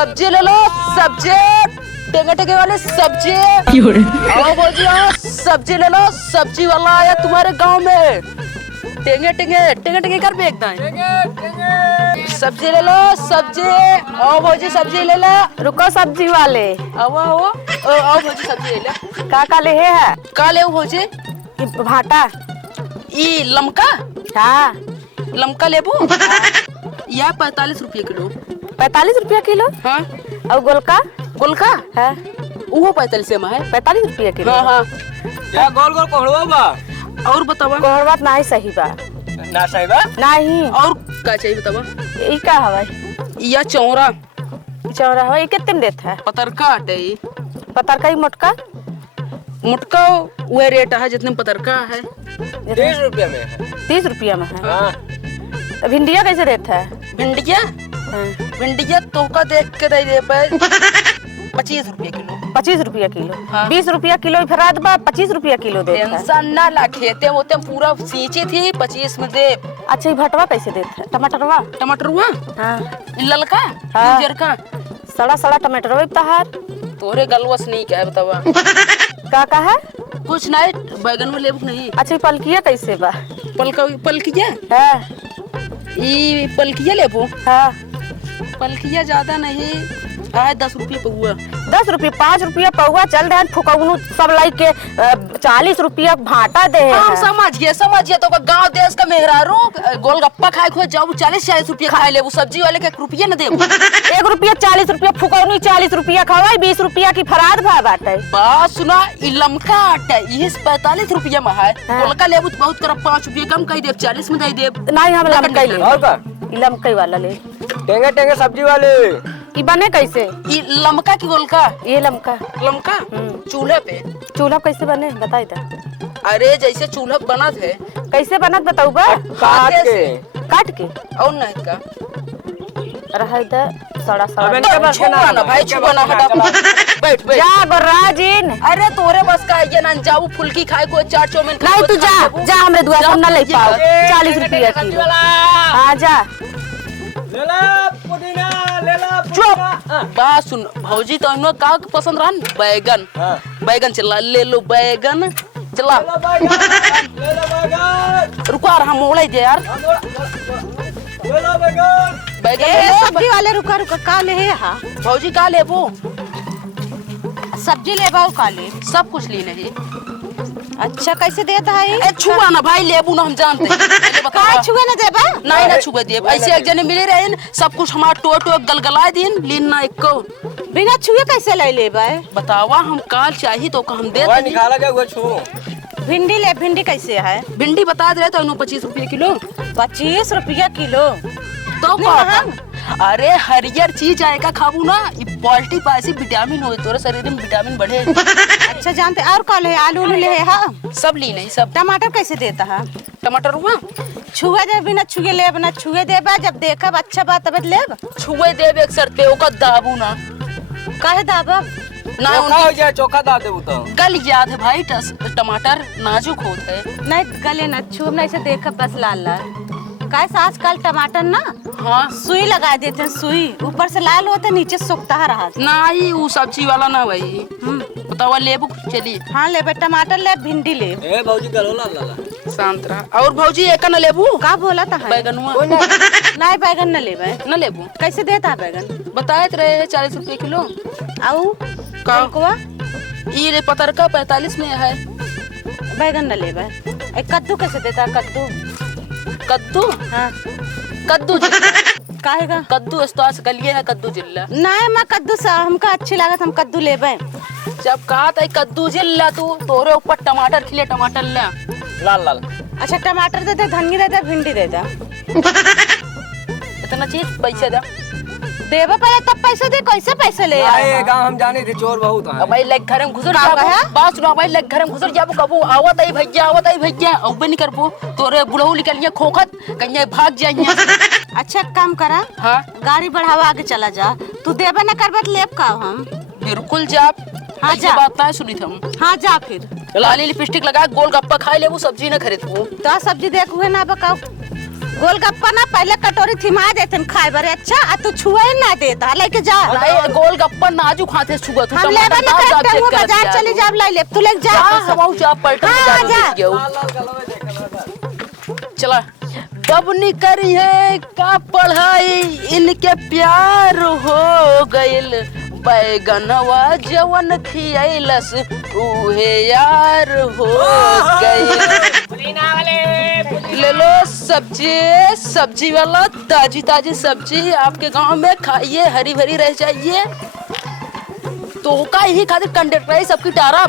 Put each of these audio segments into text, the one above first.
सब्जी ले लो सब्जी, टेंगे टेंगे वाले सब्जी। आओ भौजी आओ, सब्जी ले लो, सब्जी वाला आया तुम्हारे गांव में। टेंगे टेंगे टेंगे टेंगे कर बेचता है। सब्जी ले लो सब्जी। आओ भौजी सब्जी ले लो। रुको सब्जी वाले। आओ आओ आओ भौजी सब्जी ले लो। का ले है? का ले भौजी? भाटा ई लमका। हाँ लमका लेबू। यह 45 रुपये किलो। 45 रुपया किलो। हाँ और गोलका? गोलका है वो 45 में है। 45 रुपया किलो। हाँ हाँ क्या गोल गोल कोहड़वा बा? और बतावा। कोहड़वा नहीं सही बा। ना सही बा? नहीं। और का चाहिए बतावा? ई का हवाई? या चौरा। चौरा हवाई कितने में देता है? पतरका आटे। पतरका ही मोटका? मोटका वह रेट है जितने पतरका है। 30 रुपया में है। 30 रुपया में है। हाँ। तो भिंडिया कैसे देता है? भिंडिया भिंडिया तो का देख के दे दे पे 25 रुपये किलो। 25 रुपया किलो। हाँ। 20 रुपया किलो फराद बा 25 रुपया किलो देता है। टेंशन ना ला, खेते होते पूरा सींची थी 25 में दे। अच्छा ये भटवा कैसे देता है? टमाटरवा? टमाटर हुआ हाँ ललका हाँ। उजर का सड़ा सड़ा टमाटर हुआ तहार। तोरे गलवस नहीं क्या है बतावा? का है? कुछ नहीं बैगन में लेबू नहीं। अच्छा ये पलकिया कैसे बा? पलकिया है ई पलकिया लेबू। हाँ पलकिया ज्यादा नहीं है 10 रुपये पौआ। 10 रुपये 5 रुपया पौवा चल रहे फुकौनु सब लाई के 40 रुपया भाटा दे है। हम समझिए तो गांव देश का मेहरारू गोलगप्पा खाए खो जाऊ 40-40 रुपया खाए ले, सब्जी वाले के 1 रुपया न दे। 1 रुपया 40 रुपया फुकौनु 40 रुपया खवाई 20 रुपया की फराद भा बाटे। बात सुना ई लमका आटा ये 45 रुपया में है। हाँ। गोलका लेबू तो बहुत कर 5 रुपया कम कही दे 40 में दे दे। नहीं हम लमकई ले। और का? लमकई वाला ले। टेंगे टेंगे सब्जी वाले। ई बने कैसे? ई लमका की गोलका। ये लमका लमका चूल्हे पे। चूल्हा कैसे बने बताई दा? अरे जैसे चूल्हा बना थे कैसे बनत बताऊ बा? काट के। काट के और नहीं का रहा दा सड़ा सड़ा। अब इनके बस छुआ ना भाई छुआ ना हटा। बैठ बैठ। जा गोराजीन। अरे तोरे बस का ये ना जाऊ फुल्की खाए को चाट चौमिन खाए नहीं को तू जा जा हमरे दुआ से ना ले पाओ 40 रुपया किलो। हाँ जा ले ला पुदीना ले ला। चुप। बात सुन भौजी तो इन्हों का पसंद रहन बैगन। हाँ। बैगन चला ले लो बैगन चला। ले ला बैगन। रुको यार हम मोड़े दे यार ले ला बैगन। बैगन ले लो। सब्जी वाले रुका रुका का ले है? हाँ भौजी का लेबू? सब्जी ले बाऊ का ले। सब कुछ ली नहीं। अच्छा कैसे देता है? ए छुआ ना भाई लेबू ना हम जानते हैं। का छुए ना देबा? नहीं ना छुए दे ऐसे एक जने मिले रहे सब कुछ हमारा टो टो गलगला दिन लीन ना एक को बिना छुए कैसे ले लेबा? बतावा हम काल चाहिए तो हम दे वो देंगे। निकाला जा वो छू। भिंडी ले। भिंडी कैसे है? भिंडी बता दे रहे तो 25 रुपये किलो। 25 रुपया किलो तो अरे हरियर चीज आएगा खाबू ना पॉल्टी पासी विटामिन हो तोरे शरीर में विटामिन बढ़े। अच्छा जानते और कौन है? आलू ले है? हाँ सब ली नहीं सब। टमाटर कैसे देता है? टमाटर हुआ छुए दे बिना छुए ले ना छुए देबा जब देखब अच्छा बात तब लेब। छुए देव एक शर्त पे ओका दाबू ना काहे दाबा? ना चोखा हो जाए चोखा दाब दे तो। गल याद है भाई टमाटर नाजुक होते है। नहीं गले ना छुए ना ऐसे देखब बस लाल लाल। कैसे आजकल टमाटर ना हाँ सुई लगा देते हैं सुई ऊपर से लाल होते नीचे सूखता रहा। नहीं वो सब्जी वाला ना भाई। बतावा लेबू चली। हाँ ले टमाटर ले भिंडी ले। ए भौजी गलो ला ला शांत रहा। और भौजी एक न लेबू का बोला था? बैगन हुआ नहीं बैगन न लेबे। न लेबू कैसे देता है बैगन? बताए रहे हैं 40 रुपये किलो। आऊ का ये पतरका 45 में है। बैगन न लेबे। एक कद्दू कैसे देता है? कद्दू कद्दू हाँ कद्दू काहेगा? कद्दू इस्तास कलिए है कद्दू जिल्ला। नहीं मैं कद्दू सा हमका अच्छी लागत हम कद्दू लेबे। जब कहा था कद्दू जिल्ला तू तोरे ऊपर टमाटर खिले टमाटर ले लाल लाल। अच्छा टमाटर दे दे धनिया दे दे भिंडी दे दे। इतना चीज पैसे दे देबे पहले तब पैसे दे। कैसे पैसे ले अरे गांव हम जाने थे चोर बहुत है। भाई लेग घर में घुसर का जाबो है? बात सुना भाई लेग घर में घुसर जाबो कबू आवत आई भैया अब नहीं करबो तोरे बुढ़ऊ निकलिए खोखत कहीं भाग जाइए। अच्छा काम करा हाँ गाड़ी बढ़ावा आगे चला जा। तू देबे न करबे तो लेब का हम? बिल्कुल जा। हाँ ऐसी जा। बात ना सुनी थम। हाँ जा फिर लाली लिपस्टिक लगा गोल गप्पा खाए ले वो सब्जी न खरीद वो। तो सब्जी देख हुए ना बकाओ। गोलगप्पा ना पहले कटोरी थिमा देते खाए बरे अच्छा आ तू छुए ना देता लेके जा नहीं गोलगप्पा नाजू खाते छुआ तो हम लेबे ना करते हूं बाजार चली जा लाई ले तू लेके जा हमाऊ जा पलट जा चला बबनी करी है का पढ़ाई इनके प्यार हो गइल बैगनवा जवन खियलस उहे यार हो गइल ले लो सब्जी वाला ताजी ताजी सब्जी आपके गांव में खाइए हरी भरी रह जाइए तो का ही खातिर कंडक्टर सबकी टारा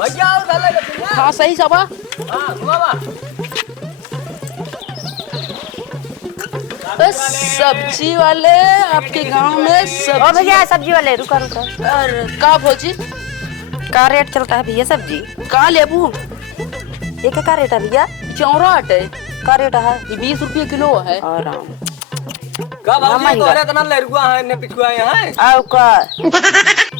भैया हाँ सही सबा सब्जी वाले आपके गांव में ओ भैया सब्जी वाले रुका और का भौजी का रेट चलता है भैया सब्जी का लेबू एक का रेट है भैया 64 है का रेट है ये 20 रुपये किलो है आराम का भाजी तोरे तना लड़कुआ है ने पिछुआ है आओ का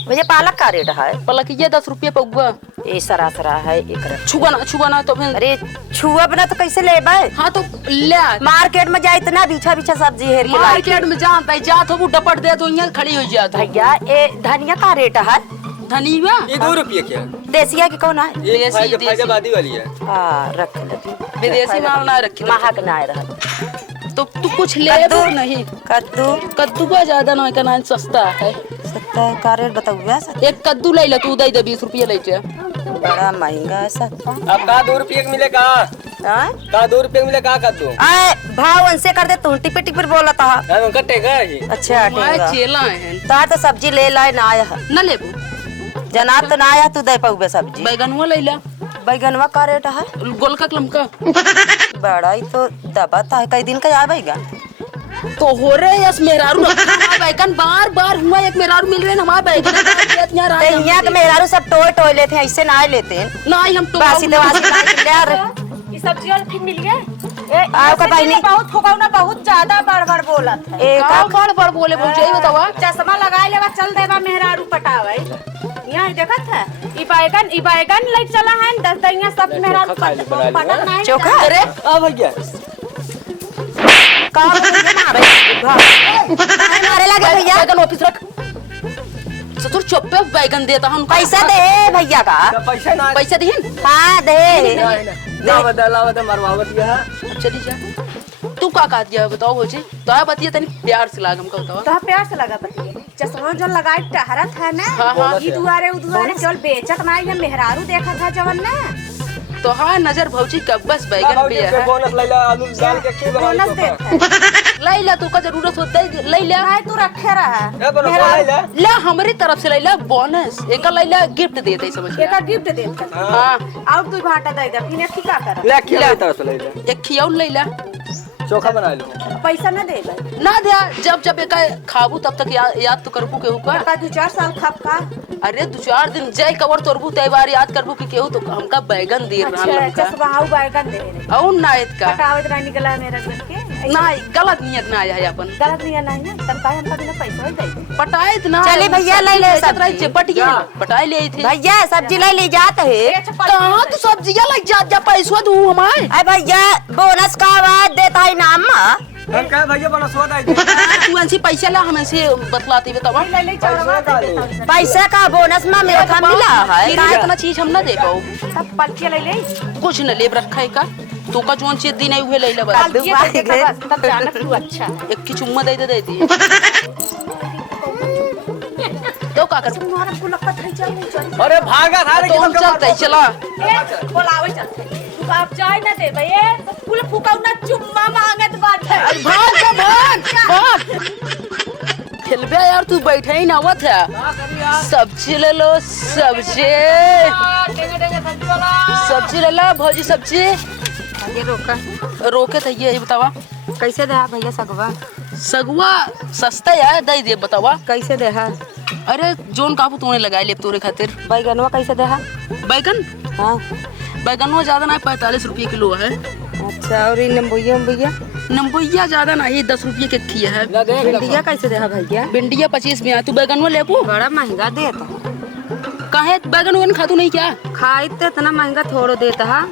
भैया पालक का रेट है पलक ये 10 रुपये पौवा ये सरासरा है एक छुआ ना तो फिर अरे छुआ बना तो कैसे लेबे हाँ तो ले मार्केट में जाए इतना बिछा बिछा सब्जी हेर के मार्केट में जात हो डपट दे तो यहाँ खड़ी हो जात भैया ए धनिया का रेट है धनिया ये 2 रुपये क्या देसिया की कौन है देसी फैजाबादी वाली है हाँ रख ले विदेशी माल ना रखी महक ना रहा तो तू कुछ ले दो नहीं कद्दू का ज्यादा नहीं का ना सस्ता है सत्ता का रेट बताऊँ एक कद्दू ले ले तू दे 20 रुपये ले जा बड़ा महंगा है सस्ता अब का 2 रुपये के मिले का 2 रुपये मिले का कद्दू भाव उनसे कर दे तू टिपे टिपे बोला था हम कटेगा ये अच्छा मैं चेला है तो सब्जी ले लाए ना आया है ना लेबू जनाब तो ना आया तू दे पाऊबे सब्जी बैगनवा ले ला बैगनवा का रेट है गोलका लमका बड़ा ही तो दबाता है कई दिन का आ बैगा तो हो रहे यस मेहरारू बैगन बार हुआ एक मेहरारू मिल रहे हैं हमारे बैगन यहाँ के मेहरारू सब टोय टोय लेते हैं ऐसे ना लेते हैं ना हम तो बासी सब्जी और फिर मिल गए आपका भाई नहीं बहुत ठोकाउना बहुत ज्यादा बड़ बोलत है बड़ बोले बोल जाइए बतावा चश्मा लगाए लेवा चल देवा मेहरारू पटावे यहाँ देखत है ई बैगन ले चला है 10 दैया सब मेहरारू पटल नहीं चोखा अरे आ भैया का मारे लगे भैया बैगन ऑफिस रख ससुर चुप्पे बैगन देता हूँ पैसा दे भैया का पैसा दे हाँ दे ना बदलावत मरवावत है चली जा तू का कह दिया बताओ भौजी तो बतिया तनी प्यार से लाग हमका बताओ तो प्यार से लगा बतिया चश्मा जो लगाए टहरत है ना हाँ। ई दुआरे चल बेचत ना ये मेहरारू देखा था जवन ना तो हाँ नजर भौजी कब बस बैगन पे है बोनस ले ला आलू डाल के की बोनस बनाई देत है लैला तू का जरूरत होता है लैला भाई तू रखे रहा ए बोनस ले ला ला हमारी तरफ से लैला बोनस एक लैला गिफ्ट दे दे समझ एक गिफ्ट देत है हाँ और तू भाटा दे दे फिर की का कर ले खिला तरफ से ले ला एक खियाऊ लैला चोखा बना लो पैसा न देबे ना दिया जब एक खाबू तब तक याद तो करबू केहू का का 2-4 साल खप का अरे 2-4 दिन जय कवर तोरबू त्योहार याद करबू कि केहू तो हमका बैगन दे रहा अच्छा हमका चश्मा हाउ बैगन दे रे और नायत का पटावत ना निकला मेरा घर के नहीं गलत नियत ना आया है अपन गलत नहीं नहीं ना तब का हमका बिना पैसा दे दे पटायत ना चली भैया ले ले सब्जी पट गया पटाई ले थी भैया सब्जी ले ले जाते है कहां तू सब्जियां लग जा पैसा दूं हमारे अरे भैया बोनस का आवाज देता है नाम हम कहे भैया बोनस हो दे तू ऐसे पैसा ला हमें से बतलाती बतावा ले ले चौड़वा दे देता हूं पैसा का बोनस में मेरे का मिला है का इतना चीज हम ना दे पाओ तब पर्ची ले ले कुछ न लेब रखा है का तो का जोन चीज दिन हुए ले ले बस पर्ची दे दे बस तब जाना तू अच्छा एक की चुम्मा दे देती तो का कर तुम्हारा पुलकत है चल अरे भागा था तो हम चलते चला बोलावे चलते तू आप जाए ना दे भैया तो पुल फुकाउना चुम्मा मांगत बाटे भाग खेलबे यार तू बैठे ही ना आवत है सब्जी ले लो सब्जी ले लो भौजी सब्जी आगे रोके थे ये बतावा कैसे दे भैया सगवा सगुआ सस्ता है दे दे बतावा कैसे दे अरे जोन काबू तूने लगाए ले तोरे खातिर बैगनवा कैसे दे बैगन हाँ बैगनवा ज्यादा ना 45 रुपये किलो है अच्छा और नंबुइया नंबुइया ज्यादा ना ये 10 रुपये के खी है भिंडिया कैसे दे भैया भिंडिया 25 में तू बैगनवा लेबू बड़ा महंगा देता काहे बैगन वगन खातू नहीं क्या खाई तो इतना महंगा थोड़ो देता है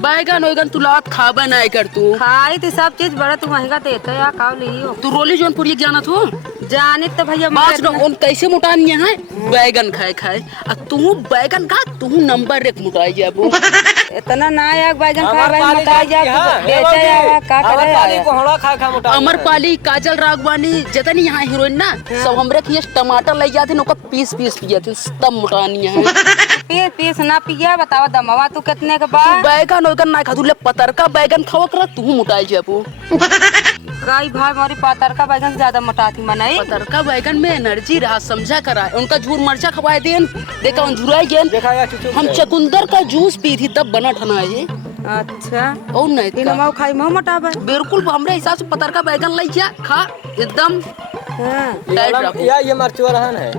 बैगन वैगन तू लात खाबा नहीं कर तू। खाई तो सब चीज बड़ा तू महंगा देता या का लियो तू रोली जौनपुरी जाना तू जाने तो भैया बात न उन कैसे मोटानी है बैगन खाए खाए आ तू बैगन खा तू नंबर 1 मोटाई जाबो। इतना ना आया बैगन खा हमार भाई पाली मता जा जाती है, बेचा या का हमार करे पाली आया। कोहड़ा खा खा मोटा अमरपाली काजल राघवानी जितनी यहाँ हीरोइन ना सब हमरे के टमाटर ले जाते न ओका पीस पियाते तब मोटानी है। पीस पीस ना पिया बतावा दमवा तू कितने के बाद बैगन वैगन ना खा तू ले पतरका बैगन खावा कर तू मोटाई जाबो। कई भाई हमारी पातर का बैगन से ज्यादा मोटा थी मनाई पतरका बैगन में एनर्जी रहा समझा करा उनका झूर मरचा खवाए देन देखा उन झुराई गेन देखा या चुचु हम चकुंदर का जूस पी थी तब बना ठना ये अच्छा और नहीं तीन माऊ खाई माऊ मोटाबा बिल्कुल हमरे हिसाब से पतरका बैगन ले जा खा एकदम हां टाइट रखो। या ये मरचुआ रहन है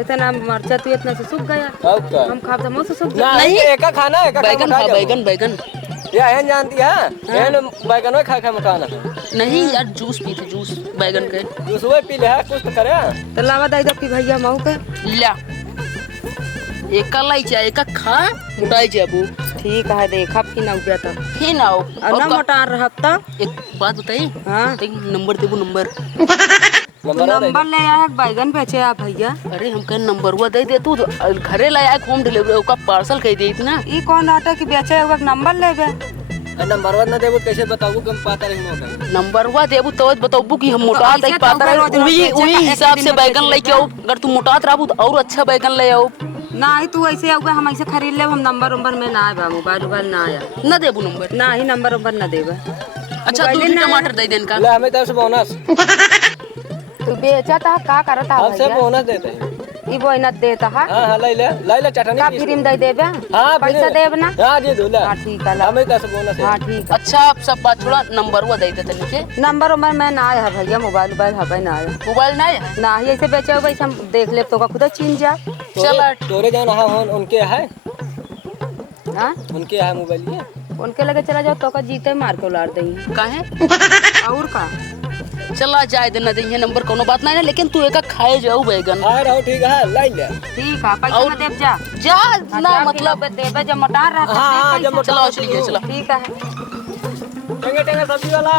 इतना मरचा तू इतना से सूख गया अब का हम खाब तो मुंह से सूख गया नहीं। एका खाना एका बैगन खा बैगन बैगन या है जानती है एन बैगन में खा खा मोटाना नहीं यार जूस पी थे जूस बैगन के दूसरे पी ले है कुछ तो करे तो लावा दई दो कि भैया माऊ के ला एक लाई चाहे एक खा मोटाई जाबो। ठीक है देखा कि ना उगया तो ही ना हो और ना मोटा रहत तो एक बात बताई हां नंबर देबो नंबर नंबर ले आया बैगन बेचे आप भैया अरे हम कहे नंबर हुआ दे तू घरे लाया होम डिलीवरी का पार्सल कह दी ना ई कौन आटा की बेचे हुआ नंबर लेबे नंबर वन ना देबो कैसे बताबू कम पाता रही मोका नंबर हुआ देबू तो बताबू कि हम मोटा ऐसे तक तो पाता रोज रोज वही बेचे वही का एक हिसाब दिन से में बैगन बेचे लेके आओ अगर तू मोटात रहबू तो और अच्छा बैगन ले आओ नहीं तू ऐसे आऊगा हम ऐसे खरीद ले हम नंबर उम्बर में ना आया मोबाइल उबाइल ना आया ना देबू नंबर ना ही नंबर उम्बर ना देबे अच्छा तू टमाटर दे देन का ले हमें तरफ से बोनस तू बेचा था का करता हम से भैया बोनस देते हैं ई बोइना देता है हां हां ले चटनी का फ्री में दे देबे हां पैसा देब ना हां दे दो ले हां ठीक है ला हमें तरफ से बोनस है हां ठीक है अच्छा अब सब बात छोड़ा नंबर हुआ दे देते नीचे नंबर उम्र में ना आया भैया मोबाइल उबाइल हबे ना आया मोबाइल नहीं है ना ही ऐसे बेचे हुए हम देख ले तो का खुद चिन जा चल तोरे जान हां उनके है हां उनके है मोबाइल ये उनके लगे चला जाओ तो का जीते मार के उलाड़ देंगे काहे और का चला जाए देना दे नंबर कोनो बात नहीं है लेकिन तू एक खाए जाऊ बैगन हां रहो ठीक है ले ले ठीक है पैसा में देब जा जा हाँ, ना जा मतलब किलो पे देबे जब मोटा रहा हाँ, जब मोटा चलो चलिए चलो ठीक है टेंगे टेंगे सब्जी वाला